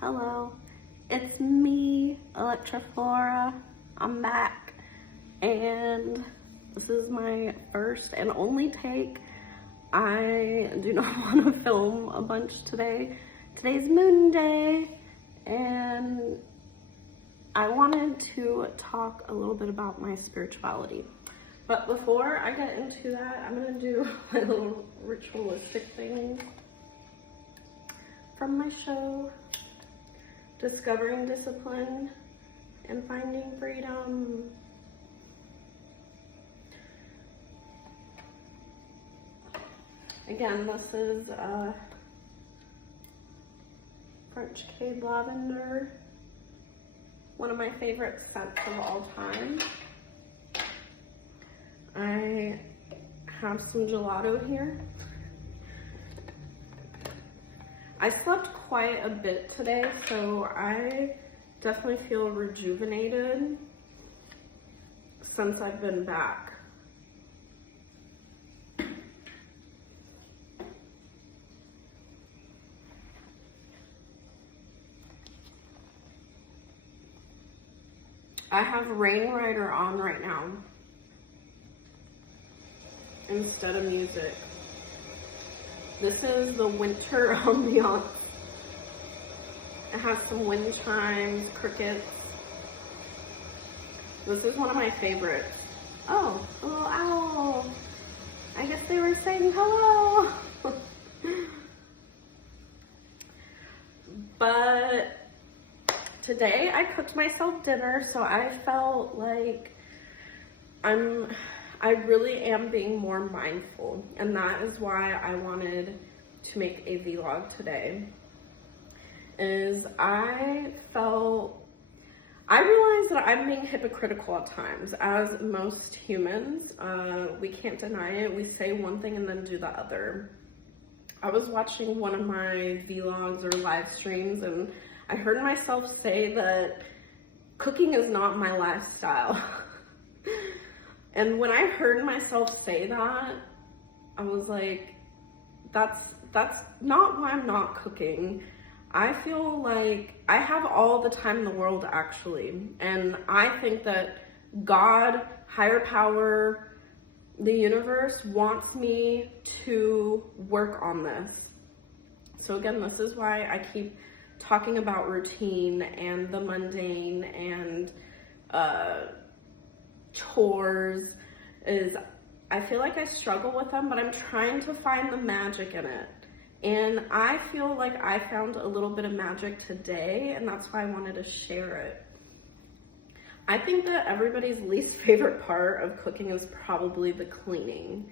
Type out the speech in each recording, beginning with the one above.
Hello, it's me, Electroflora. I'm back, and this is my first and only take. I do not want to film a bunch today. Today's Moon Day, and I wanted to talk a little bit about my spirituality. But before I get into that, I'm gonna do my little ritualistic thing from my show, Discovering Discipline and Finding Freedom. Again, this is French Cade Lavender, one of my favorite scents of all time. I have some gelato here. I slept quite a bit today, so I definitely feel rejuvenated since I've been back. I have Rainrider on right now instead of music. This is the winter ambiance. It has some wind chimes, crickets. This is one of my favorites. Oh, a little owl. I guess they were saying hello. But today I cooked myself dinner, so I felt like I really am being more mindful, and that is why I wanted to make a vlog today. I realized that I'm being hypocritical at times. As most humans, we can't deny it. We say one thing and then do the other. I was watching one of my vlogs or live streams, and I heard myself say that cooking is not my lifestyle. And when I heard myself say that, I was like, that's not why I'm not cooking. I feel like I have all the time in the world, actually. And I think that God, higher power, the universe wants me to work on this. So again, this is why I keep talking about routine and the mundane and chores. Is I feel like I struggle with them, but I'm trying to find the magic in it. And I feel like I found a little bit of magic today, and that's why I wanted to share it. I think that everybody's least favorite part of cooking is probably the cleaning.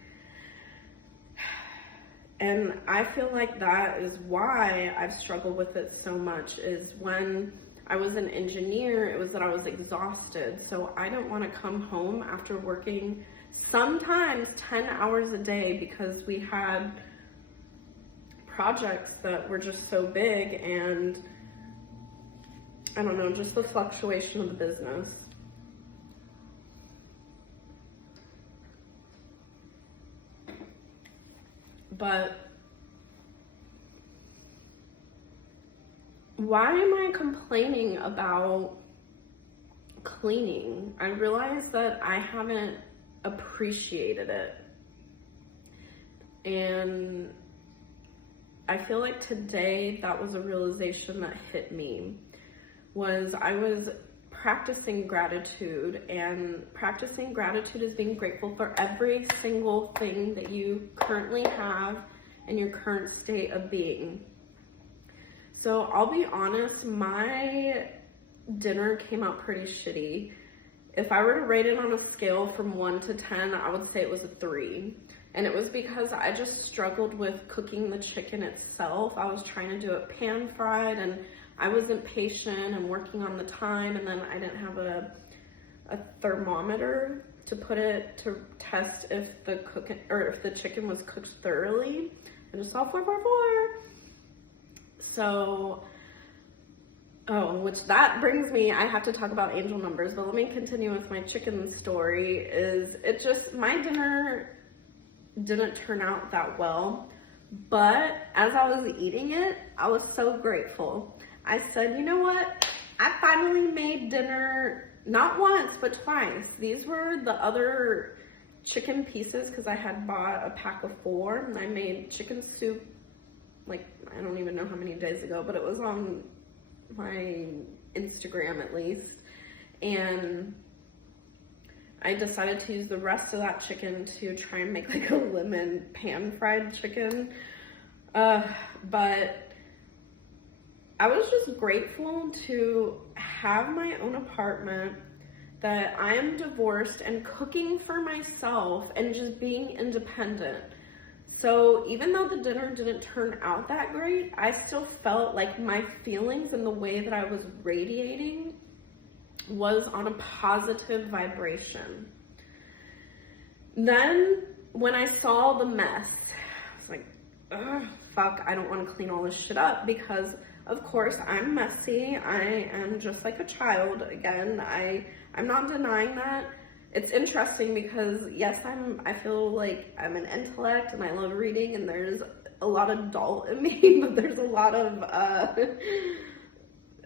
And I feel like that is why I've struggled with it so much, is when I was an engineer, it was that I was exhausted. So I don't want to come home after working sometimes 10 hours a day, because we had projects that were just so big, and I don't know, just the fluctuation of the business. But why am I complaining about cleaning? I realize that I haven't appreciated it. And I feel like today that was a realization that hit me. I was practicing gratitude, and practicing gratitude is being grateful for every single thing that you currently have in your current state of being. So I'll be honest, my dinner came out pretty shitty. If I were to rate it on a scale from 1 to 10, I would say it was a 3. And it was because I just struggled with cooking the chicken itself. I was trying to do it pan fried, and I wasn't patient and working on the time, and then I didn't have a thermometer to put it to test if the chicken was cooked thoroughly. I just saw 444. So, which that brings me, I have to talk about angel numbers, but let me continue with my chicken story. My dinner didn't turn out that well, but as I was eating it, I was so grateful. I said, you know what? I finally made dinner, not once, but twice. These were the other chicken pieces because I had bought a pack of 4 and I made chicken soup, like, I don't even know how many days ago, but it was on my Instagram at least. And I decided to use the rest of that chicken to try and make like a lemon pan-fried chicken. But I was just grateful to have my own apartment, that I am divorced and cooking for myself and just being independent. So even though the dinner didn't turn out that great, I still felt like my feelings and the way that I was radiating was on a positive vibration. Then when I saw the mess, I was like, ugh, fuck, I don't want to clean all this shit up because of course I'm messy. I am just like a child again. I'm not denying that. It's interesting because yes, I feel like I'm an intellect and I love reading and there's a lot of adult in me, but there's a lot of, I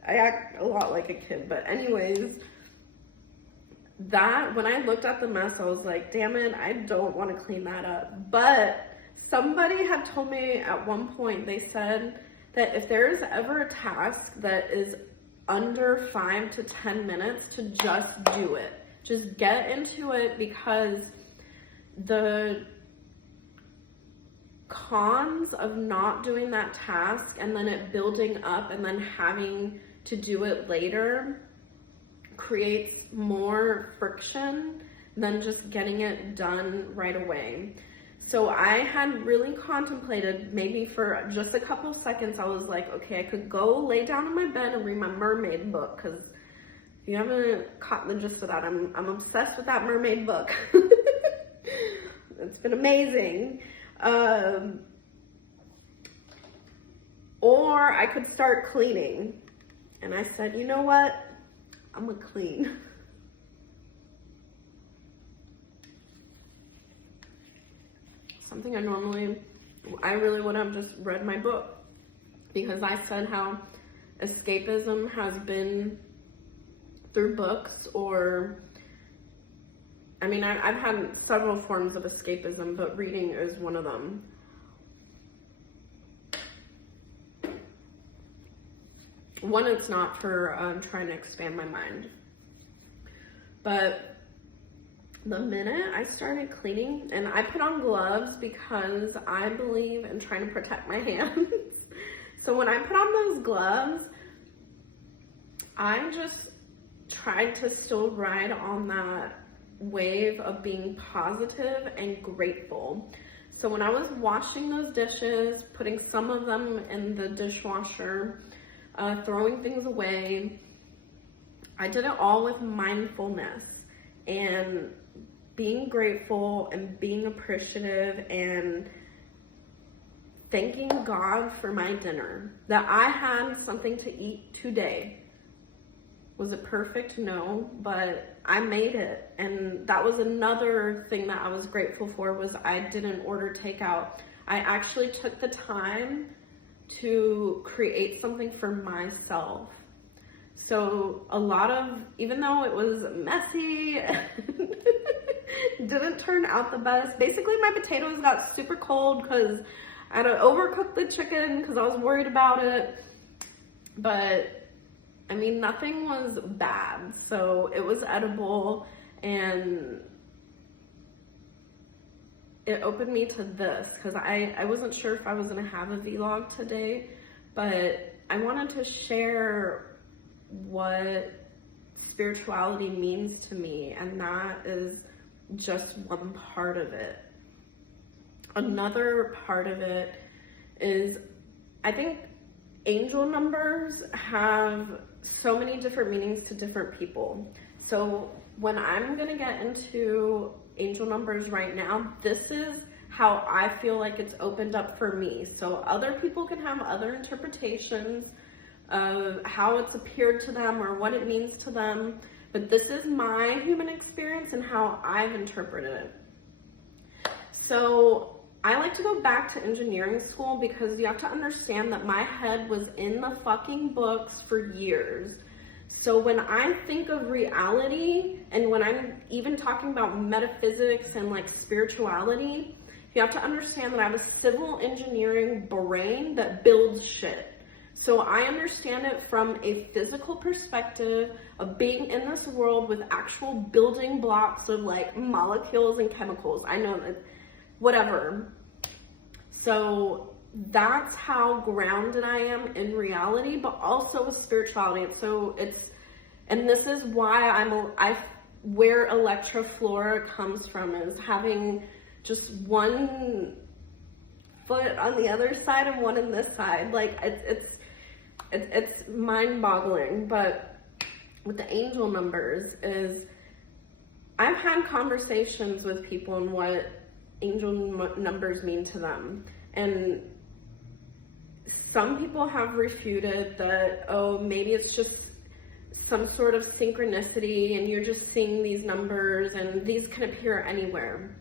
act a lot like a kid. But anyways, that, when I looked at the mess, I was like, damn it, I don't want to clean that up. But somebody had told me at one point, they said that if there is ever a task that is under 5 to 10 minutes, to just do it. Just get into it, because the cons of not doing that task and then it building up and then having to do it later creates more friction than just getting it done right away. So I had really contemplated, maybe for just a couple seconds, I was like, okay, I could go lay down in my bed and read my mermaid book, because if you haven't caught the gist of that, I'm obsessed with that mermaid book. It's been amazing. Or I could start cleaning. And I said, you know what? I'm gonna clean. Something I really would have just read my book, because I said how escapism has been through books, or, I mean, I've had several forms of escapism, but reading is one of them. One, it's not for trying to expand my mind, but the minute I started cleaning, and I put on gloves because I believe in trying to protect my hands. So when I put on those gloves, I just tried to still ride on that wave of being positive and grateful. So when I was washing those dishes, putting some of them in the dishwasher, throwing things away, I did it all with mindfulness and being grateful and being appreciative and thanking God for my dinner, that I had something to eat today. Was it perfect? No, but I made it. And that was another thing that I was grateful for, was I didn't order takeout. I actually took the time to create something for myself. So a lot of, even though it was messy, didn't turn out the best. Basically, my potatoes got super cold because I had to overcook the chicken because I was worried about it. But I mean, nothing was bad. So it was edible, and it opened me to this, because I wasn't sure if I was going to have a vlog today, but I wanted to share what spirituality means to me, and that is just one part of it. Another part of it is, I think angel numbers have so many different meanings to different people. So when I'm gonna get into angel numbers right now, this is how I feel like it's opened up for me. So other people can have other interpretations of how it's appeared to them or what it means to them, but this is my human experience and how I've interpreted it. So I like to go back to engineering school because you have to understand that my head was in the fucking books for years. So when I think of reality, and when I'm even talking about metaphysics and like spirituality, you have to understand that I have a civil engineering brain that builds shit. So I understand it from a physical perspective of being in this world with actual building blocks of like molecules and chemicals. I know that, whatever. So that's how grounded I am in reality, but also with spirituality. So and this is why where Electroflora comes from, is having just one foot on the other side and one on this side. Like it's mind-boggling. But with the angel numbers, is I've had conversations with people on what angel numbers mean to them, and some people have refuted that, oh, maybe it's just some sort of synchronicity and you're just seeing these numbers and these can appear anywhere.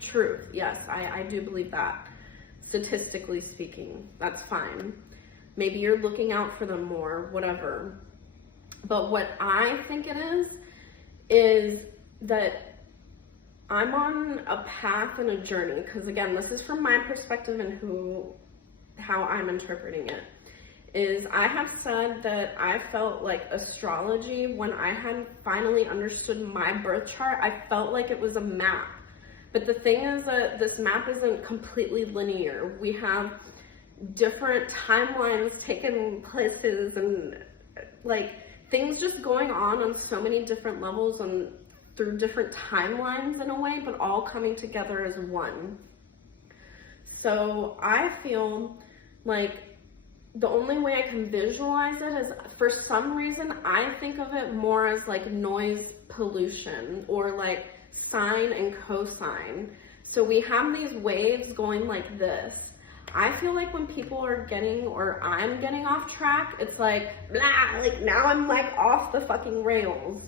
Truth, yes, I do believe that. Statistically speaking, that's fine. Maybe you're looking out for them more, whatever. But what I think it is that I'm on a path and a journey, because again, this is from my perspective and how I'm interpreting it, is I have said that I felt like astrology, when I had finally understood my birth chart, I felt like it was a map. But the thing is that this map isn't completely linear. We have different timelines taking places and like things just going on so many different levels and through different timelines in a way, but all coming together as one. So I feel like the only way I can visualize it is, for some reason, I think of it more as like noise pollution or like sine and cosine. So we have these waves going like this. I feel like when people are getting, or I'm getting off track, it's like, blah, like now I'm like off the fucking rails.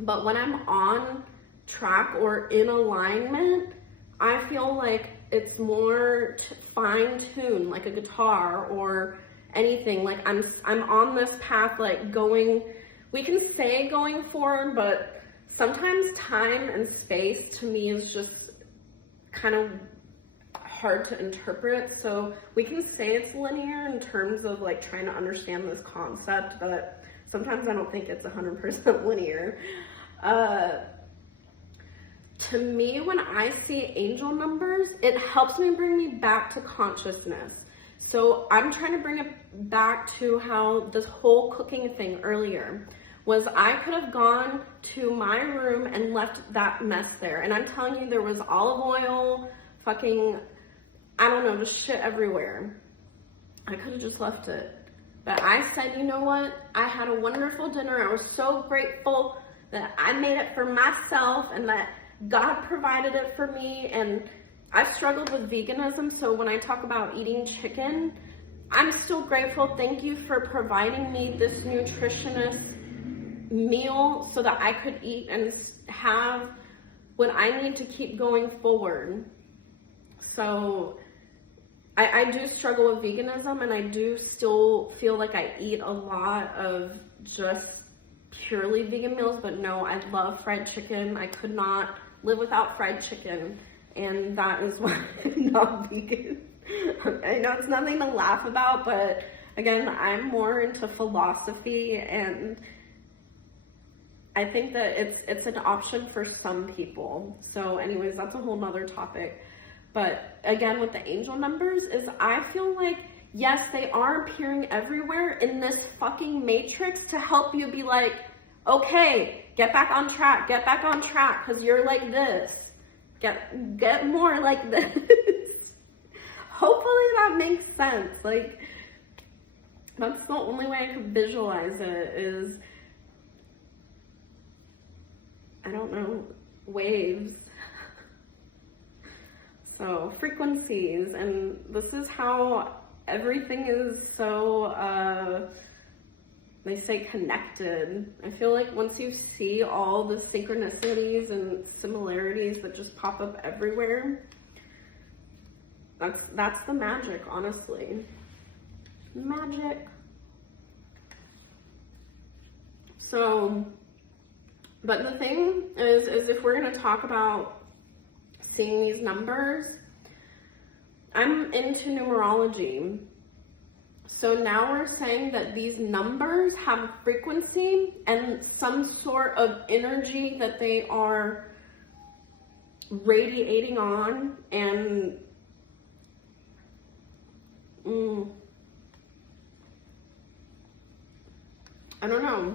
But when I'm on track or in alignment, I feel like it's more fine-tuned, like a guitar or anything. Like I'm on this path, like going, we can say going forward, but sometimes time and space to me is just kind of hard to interpret. So we can say it's linear in terms of like trying to understand this concept, but sometimes I don't think it's 100% linear. To me, when I see angel numbers, it helps me bring me back to consciousness. So I'm trying to bring it back to how this whole cooking thing earlier was. I could have gone to my room and left that mess there. And I'm telling you, there was olive oil, fucking, I don't know, just shit everywhere. I could have just left it. But I said, you know what? I had a wonderful dinner. I was so grateful that I made it for myself and that God provided it for me. And I've struggled with veganism, so when I talk about eating chicken, I'm still grateful. Thank you for providing me this nutritious meal so that I could eat and have what I need to keep going forward. So I do struggle with veganism, and I do still feel like I eat a lot of just purely vegan meals, but no, I love fried chicken. I could not live without fried chicken, and that is why I'm not vegan. I know it's nothing to laugh about, but again, I'm more into philosophy, and I think that it's an option for some people. So anyways, that's a whole nother topic. But again, with the angel numbers, is I feel like, yes, they are appearing everywhere in this fucking matrix to help you be like, okay, get back on track, because you're like this. Get more like this. Hopefully that makes sense. Like, that's the only way I can visualize it is, I don't know, waves. So frequencies, and this is how everything is so, they say connected. I feel like once you see all the synchronicities and similarities that just pop up everywhere, That's the magic, honestly. Magic. So, but the thing is if we're going to talk about seeing these numbers, I'm into numerology. So now we're saying that these numbers have a frequency and some sort of energy that they are radiating on, and I don't know.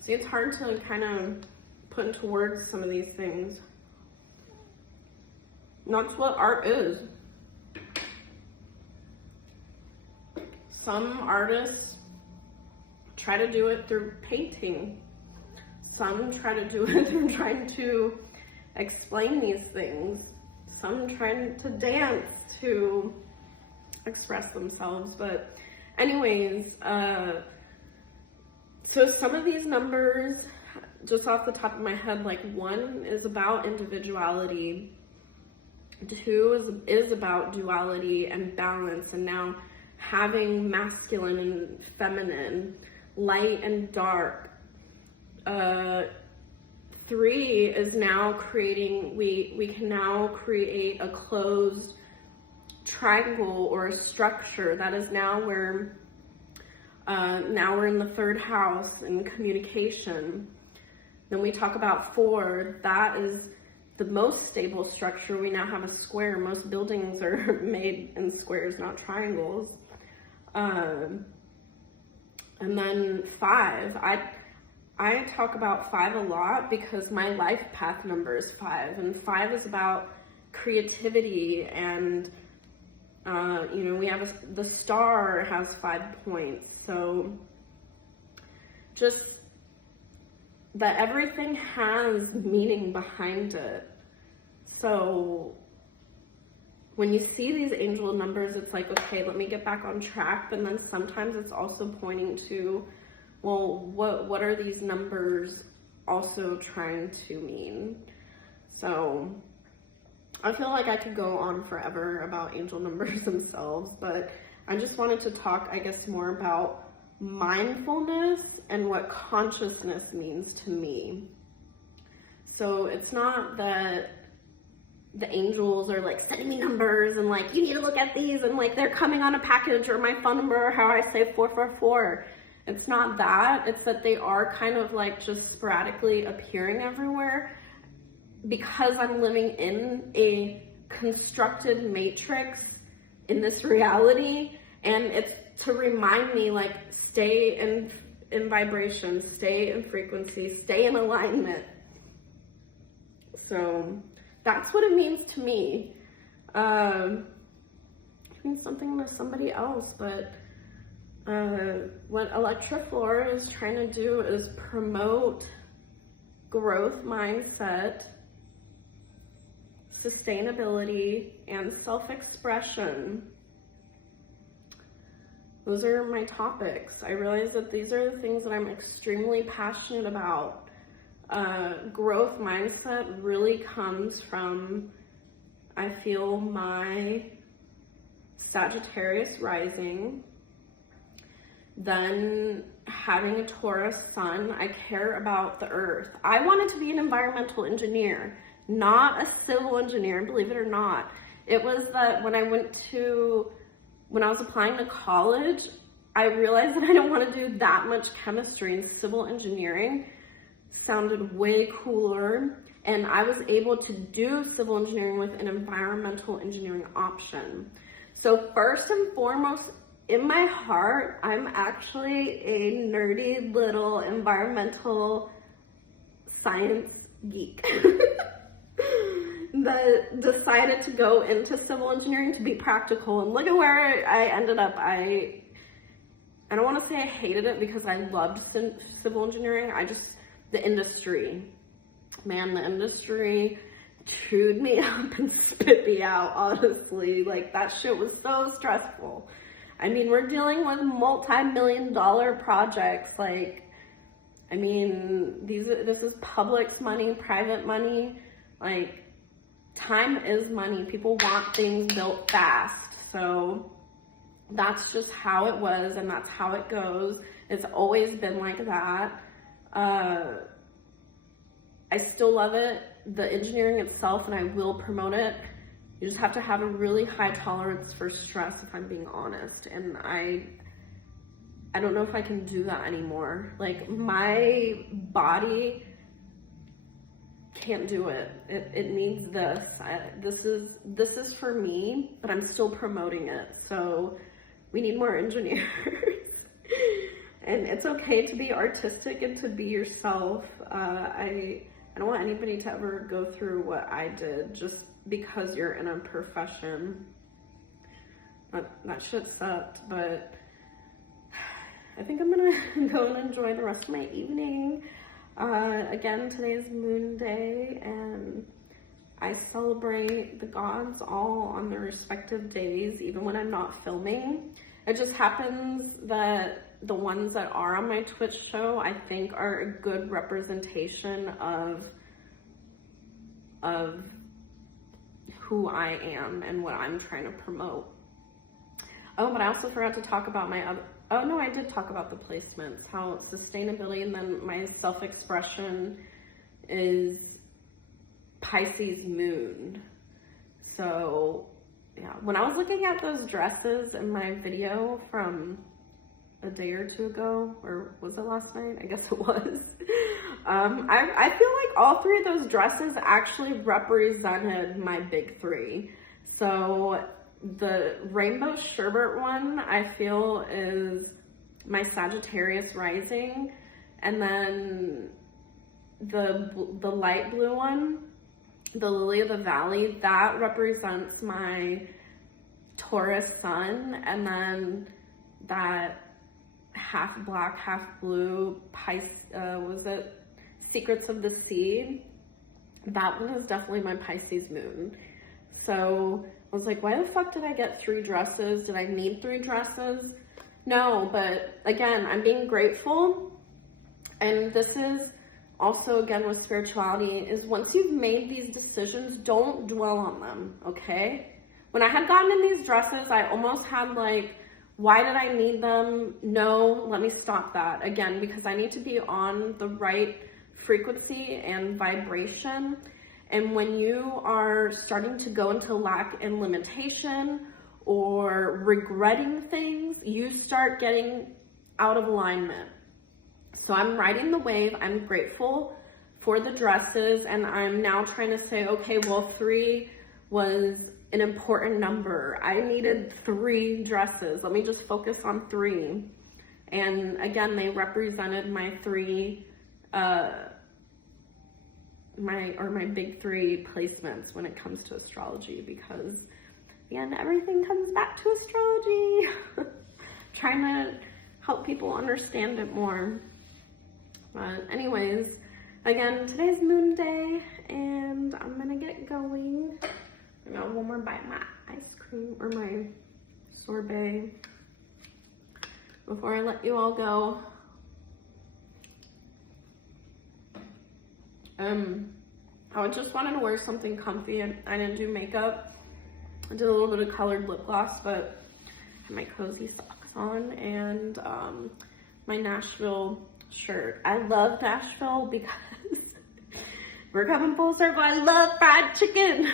See, it's hard to kind of put into words some of these things. That's what art is. Some artists try to do it through painting. Some try to do it through trying to explain these things. Some trying to dance to express themselves. But anyways, so some of these numbers, just off the top of my head, like 1 is about individuality, 2 is about duality and balance, and now having masculine and feminine, light and dark. 3 is now creating, we can now create a closed triangle or a structure. That is now where, now we're in the 3rd house in communication. Then we talk about 4, that is the most stable structure. We now have a square. Most buildings are made in squares, not triangles. And then 5, I talk about 5 a lot because my life path number is 5, and 5 is about creativity, and you know, we have the star has 5 points, so just that everything has meaning behind it. So when you see these angel numbers, it's like, okay, let me get back on track. But then sometimes it's also pointing to, well, what are these numbers also trying to mean? So I feel like I could go on forever about angel numbers themselves, but I just wanted to talk, I guess, more about mindfulness and what consciousness means to me. So it's not that the angels are like sending me numbers and like, you need to look at these, and like they're coming on a package, or my phone number, or how I say 444. It's not that. It's that they are kind of like just sporadically appearing everywhere because I'm living in a constructed matrix in this reality, and it's to remind me, like, stay in vibration, stay in frequency, stay in alignment. So that's what it means to me. It means something to somebody else, but what Electroflora is trying to do is promote growth mindset, sustainability, and self-expression. Those are my topics. I realize that these are the things that I'm extremely passionate about. Growth mindset really comes from, I feel, my Sagittarius rising. Then having a Taurus sun, I care about the earth. I wanted to be an environmental engineer, not a civil engineer, believe it or not. It was that when I was applying to college, I realized that I don't want to do that much chemistry, and civil engineering sounded way cooler. And I was able to do civil engineering with an environmental engineering option. So first and foremost, in my heart, I'm actually a nerdy little environmental science geek that decided to go into civil engineering to be practical. And look at where I ended up. I don't want to say I hated it because I loved civil engineering. The industry, man, the industry chewed me up and spit me out, honestly. Like, that shit was so stressful. I mean, we're dealing with multi-million-dollar projects. Like, I mean, this is public's money, private money. Like, time is money. People want things built fast. So that's just how it was, and that's how it goes. It's always been like that. I still love it, the engineering itself, and I will promote it. You just have to have a really high tolerance for stress, if I'm being honest. And I don't know if I can do that anymore. Like, my body can't do it. It needs this. This is for me, but I'm still promoting it. So we need more engineers. And it's okay to be artistic and to be yourself. I don't want anybody to ever go through what I did just because you're in a profession. That shit sucked, but I think I'm gonna go and enjoy the rest of my evening. Again, today's Moon Day, and I celebrate the gods all on their respective days, even when I'm not filming. It just happens that the ones that are on my Twitch show, I think, are a good representation of who I am and what I'm trying to promote. Oh, but I also forgot to talk about my other, oh no, I did talk about the placements, how sustainability, and then my self-expression is Pisces moon. So yeah, when I was looking at those dresses in my video from a day or two ago, or was it last night? I guess it was. I feel like all three of those dresses actually represented my big three. So the rainbow sherbet one, I feel, is my Sagittarius rising, and then the light blue one, the lily of the valley, that represents my Taurus sun, and then that half black, half blue was it Secrets of the Sea? That one is definitely my Pisces moon. So I was like, why the fuck did I get 3 dresses? Did I need 3 dresses? No, but again, I'm being grateful. And this is also, again, with spirituality, is once you've made these decisions, don't dwell on them, okay? When I had gotten in these dresses, I almost had like, why did I need them? No, let me stop that. Again, because I need to be on the right frequency and vibration. And when you are starting to go into lack and limitation or regretting things, you start getting out of alignment. So I'm riding the wave. I'm grateful for the dresses, and I'm now trying to say, okay, well, 3 was an important number. I needed 3 dresses. Let me just focus on 3. And again, they represented my 3, my big 3 placements when it comes to astrology, because again, everything comes back to astrology. Trying to help people understand it more. But anyways, again, today's Moon Day, and I'm gonna get going. I got one more bite of my ice cream, or my sorbet, before I let you all go. I just wanted to wear something comfy. I didn't do makeup. I did a little bit of colored lip gloss, but I have my cozy socks on, and my Nashville shirt. I love Nashville because we're coming full circle. I love fried chicken.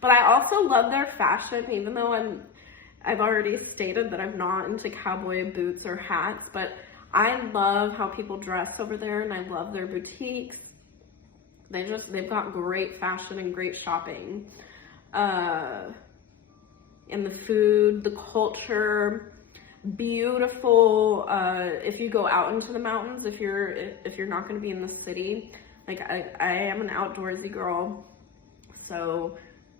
But I also love their fashion, even though I've already stated that I'm not into cowboy boots or hats, but I love how people dress over there, and I love their boutiques. They've got great fashion and great shopping. And the food, the culture, beautiful. If you go out into the mountains, if you're not going to be in the city, like I am an outdoorsy girl, so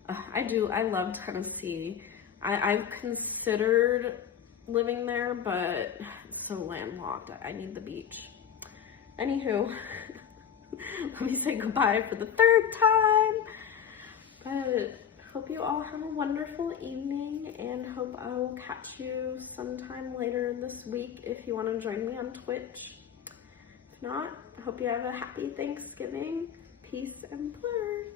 I love Tennessee. I've considered living there, but it's so landlocked. I need the beach. Anywho, let me say goodbye for the 3rd time. But hope you all have a wonderful evening, and hope I will catch you sometime later this week if you want to join me on Twitch. If not, I hope you have a happy Thanksgiving. Peace and blur.